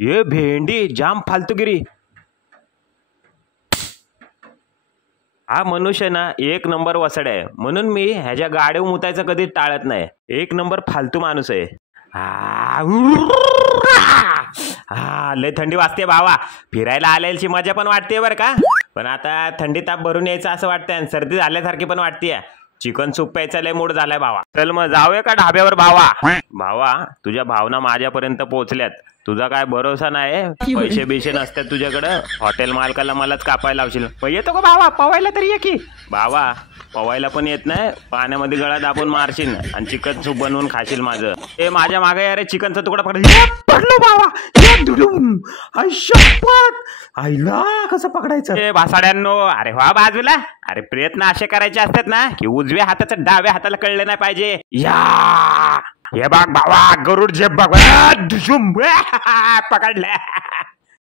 ये भेंडी जाम फालतूगिरी. हा मनुष्य ना एक नंबर वसड आहे, म्हणून मी ह्याच्या गाड्या मुतायचं कधी टाळत नाही. एक नंबर फालतू माणूस आहे. हा लय थंडी वाजते भावा. फिरायला आल्याची मजा पण वाटते बरं का, पण आता थंडी ताप भरून यायचं असं वाटतंय आणि सर्दी झाल्यासारखी पण वाटतेय. चिकन सूप प्यायचा लय मूड झालाय भावा. चल मग जाऊया का ढाब्यावर भावा. भावा तुझ्या भावना माझ्यापर्यंत पोहोचल्यात. तुझा काय भरोसा नाही. पैसे बिशे नसतात तुझ्याकडं. हॉटेल मालकाला मलाच कापायला लावशील. येतो का भावा पवायला तरी ये की. भावा पवायला पण येत नाही, पाण्यामध्ये गळा दाबून मारशील आणि चिकन सूप बनवून खाशील माझं. हे माझ्या मागे अरे चिकनचा तुकडा पडलो भावा. आईला कसं पकडायचं हे भासाड्यांनो. अरे वा बाजूला. अरे प्रयत्न असे करायचे असतात ना की उजव्या हाताचं डाव्या हाताला कळलं नाही पाहिजे. या हे बघ भावा गरुड झेप बघ पकडलं.